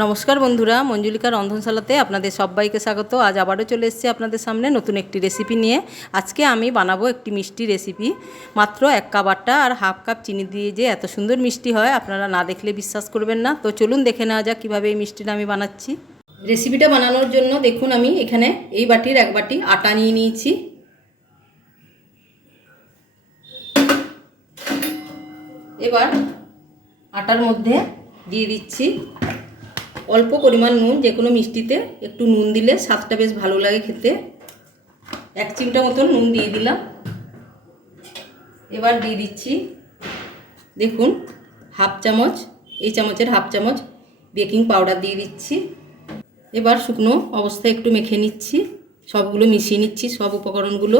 নমস্কার বন্ধুরা মঞ্জুলিকা রন্ধনশালাতে আপনাদের সবাইকে স্বাগত। আজ আবারও চলে এসেছি আপনাদের সামনে নতুন একটি রেসিপি নিয়ে। আজকে আমি বানাবো একটি মিষ্টি রেসিপি মাত্র এক কাপ আটা আর হাফ কাপ চিনি দিয়ে যে এত সুন্দর মিষ্টি হয়, আপনারা না দেখলে বিশ্বাস করবেন না। তো চলুন দেখে নেওয়া যাক কীভাবে এই মিষ্টিটা আমি বানাচ্ছি। রেসিপিটা বানানোর জন্য দেখুন আমি এখানে এই বাটির এক বাটি আটা নিয়ে নিয়েছি। এবার আটার মধ্যে দিয়ে দিচ্ছি অল্প পরিমাণ নুন, যে কোনো মিষ্টিতে একটু নুন দিলে স্বাদটা বেশ ভালো লাগে খেতে। এক চিমটা মতন নুন দিয়ে দিলাম। এবার দিয়ে দিচ্ছি, দেখুন, হাফ চামচ, এই চামচের হাফ চামচ বেকিং পাউডার দিয়ে দিচ্ছি। এবার শুকনো অবস্থায় একটু মেখে নিচ্ছি, সবগুলো মিশিয়ে নিচ্ছি, সব উপকরণগুলো।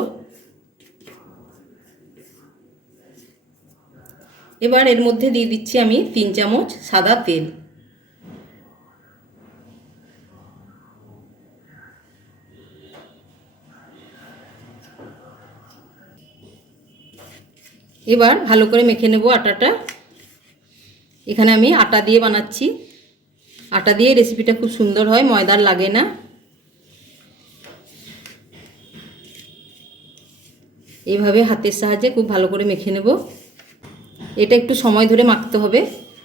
এবার এর মধ্যে দিয়ে দিচ্ছি আমি তিন চামচ সাদা তেল। এবার ভালো করে মেখে নেব আটাটা। এখানে আমি আটা দিয়ে বানাচ্ছি। আটা দিয়ে রেসিপিটা খুব সুন্দর হয়, ময়দার লাগে না। এইভাবে হাতের সাহায্যে খুব ভালো করে মেখে নেব। এটা একটু সময় ধরে মাখতে হবে,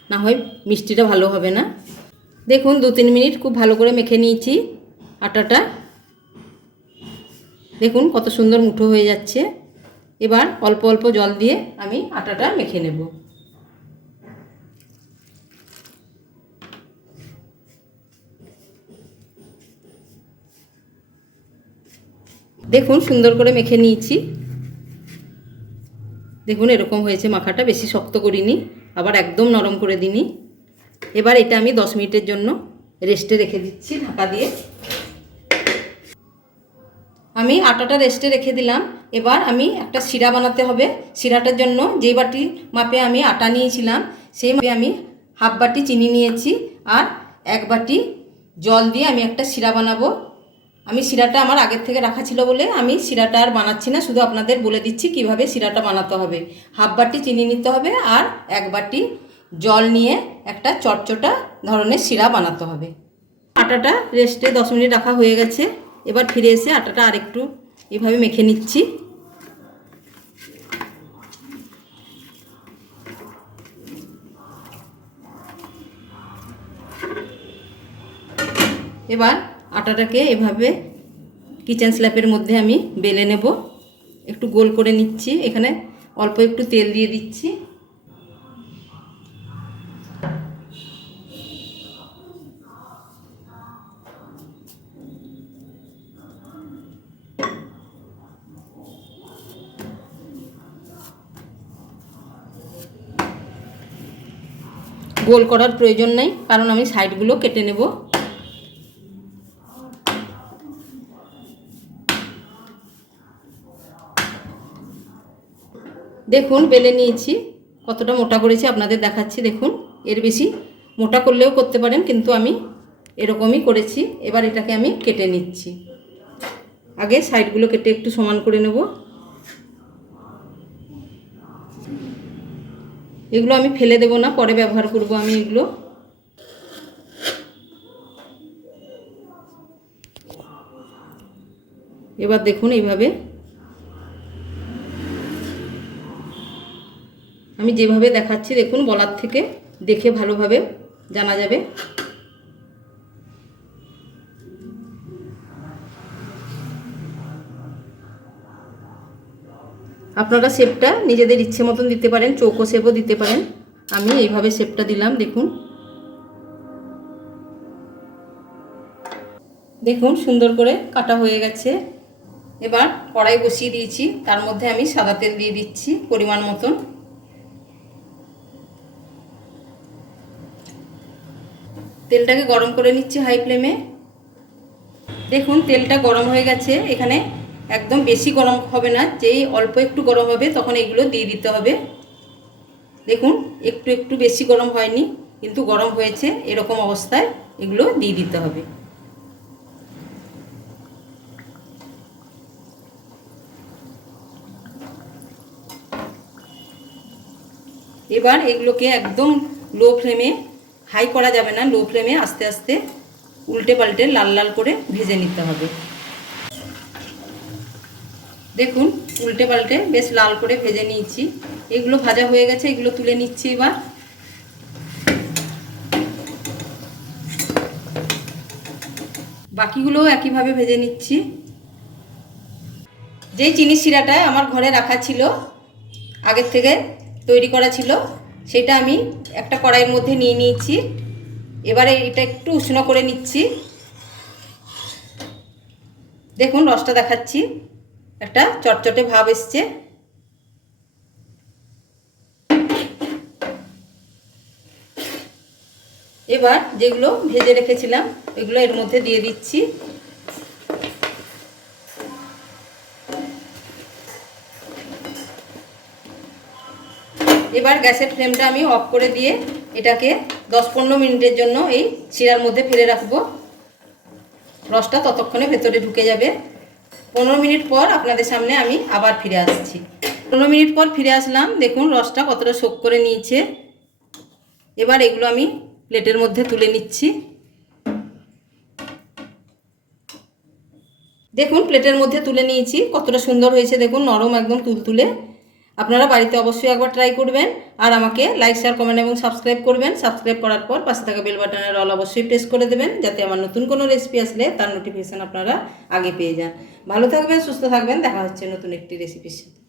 না হয় মিষ্টিটা ভালো হবে না। দেখুন, দু তিন মিনিট খুব ভালো করে মেখে নিয়েছি আটাটা। দেখুন, কত সুন্দর মুঠো হয়ে যাচ্ছে। এবার অল্প অল্প জল দিয়ে আমি আটাটা মেখে নেব। দেখুন সুন্দর করে মেখে নিয়েছি। দেখুন এরকম হয়েছে, মাখাটা বেশি শক্ত করিনি, আবার একদম নরম করে দিনি এবার এটা আমি দশ মিনিটের জন্য রেস্টে রেখে দিচ্ছি, ঢাকা দিয়ে। আমি আটাটা রেস্টে রেখে দিলাম। এবার আমি একটা শিরা বানাতে হবে। শিরাটার জন্য যেই বাটি মাপে আমি আটা নিয়েছিলাম, সেই মাপে আমি হাফ বাটি চিনি নিয়েছি আর এক বাটি জল দিয়ে আমি একটা শিরা বানাবো। আমি শিরাটা আমার আগের থেকে রাখা ছিল বলে আমি শিরাটা আর বানাচ্ছি না, শুধু আপনাদের বলে দিচ্ছি কীভাবে শিরাটা বানাতে হবে। হাফ বাটি চিনি নিতে হবে আর এক বাটি জল নিয়ে একটা চটচটা ধরনের শিরা বানাতে হবে। আটাটা রেস্টে দশ মিনিট রাখা হয়ে গেছে। এবার ফিরে এসে আটাটা আরেকটু এভাবে মেখে নিচ্ছি। এবার আটাটাকে এভাবে কিচেন স্ল্যাপের মধ্যে আমি বেলে নেব। একটু গোল করে নিচ্ছি। এখানে অল্প একটু তেল দিয়ে দিচ্ছি। গোল করার প্রয়োজন নেই, কারণ আমি সাইডগুলো কেটে নেব। দেখুন, বেলে নিয়েছি। কতটা মোটা করেছি আপনাদের দেখাচ্ছি, দেখুন। এর বেশি মোটা করলেও করতে পারেন, কিন্তু আমি এরকমই করেছি। এবার এটাকে আমি কেটে নিচ্ছি। আগে সাইডগুলো কেটে একটু সমান করে নেব। এগুলো আমি ফেলে দেব না, পরে ব্যবহার করব আমি এগুলো। এবার দেখুন এইভাবে। আমি যেভাবে দেখাচ্ছি, দেখুন, বলার থেকে দেখে ভালোভাবে জানা যাবে। আপনারা শেপটা নিজেদের ইচ্ছে মতন দিতে পারেন, চৌকো শেপও দিতে পারেন। আমি এইভাবে শেপটা দিলাম, দেখুন। দেখুন, সুন্দর করে কাটা হয়ে গেছে। এবার কড়াই বসিয়ে দিয়েছি, তার মধ্যে আমি সাদা তেল দিয়ে দিচ্ছি পরিমাণ মতন। তেলটাকে গরম করে নিচ্ছি হাই ফ্লেমে। দেখুন, তেলটা গরম হয়ে গেছে। এখানে একদম বেশি গরম হবে না, যেই অল্প একটু গরম হবে তখন এগুলো দিয়ে দিতে হবে। দেখুন, একটু একটু বেশি গরম হয়নি, কিন্তু গরম হয়েছে, এরকম অবস্থায় এগুলো দিয়ে দিতে হবে। এবার এগুলোকে একদম লো ফ্লেমে, হাই করা যাবে না, লো ফ্লেমে আস্তে আস্তে উল্টে পাল্টে লাল লাল করে ভেজে নিতে হবে। দেখুন, উল্টে পাল্টে বেশ লাল করে ভেজে নিয়েছি। এগুলো ভাজা হয়ে গেছে, এগুলো তুলে নিচ্ছি এবার। বাকিগুলোও একইভাবে ভেজে নিচ্ছি। যেই চিনি শিরাটা আমার ঘরে রাখা ছিল, আগের থেকে তৈরি করা ছিল, সেটা আমি একটা কড়াইয়ের মধ্যে নিয়ে নিয়েছি। এবারে এটা একটু উষ্ণ করে নিচ্ছি। দেখুন, রসটা দেখাচ্ছি। একটা চটচটে ভাব এসছে। এবার যেগুলো ভেজে রেখেছিলাম এগুলো এর মধ্যে দিয়ে দিচ্ছি। এবার গ্যাসের ফ্লেমটা আমি অফ করে দিয়ে এটাকে দশ পনেরো মিনিটের জন্য এই শিরার মধ্যে ফেলে রাখব। রসটা ততক্ষণে ভেতরে ঢুকে যাবে। পনেরো মিনিট পর আপনাদের সামনে আমি আবার ফিরে আসছি। পনেরো মিনিট পর ফিরে আসলাম, দেখুন রসটা কতটা শোক করে নিয়েছে। এবার এগুলো আমি প্লেটের মধ্যে তুলে নিচ্ছি। দেখুন প্লেটের মধ্যে তুলে নিয়েছি, কতটা সুন্দর হয়েছে, দেখুন নরম একদম তুলতুলে। আপনারা বাড়িতে অবশ্যই একবার ট্রাই করবেন, আর আমাকে লাইক শেয়ার কমেন্ট এবং সাবস্ক্রাইব করবেন। সাবস্ক্রাইব করার পর পাশে থাকা বেল বাটনের অল অবশ্যই প্রেস করে দেবেন, যাতে আমার নতুন কোনো রেসিপি আসলে তার নোটিফিকেশান আপনারা আগে পেয়ে যান। ভালো থাকবেন সুস্থ থাকবেন। দেখা হচ্ছে নতুন একটি রেসিপির সাথে।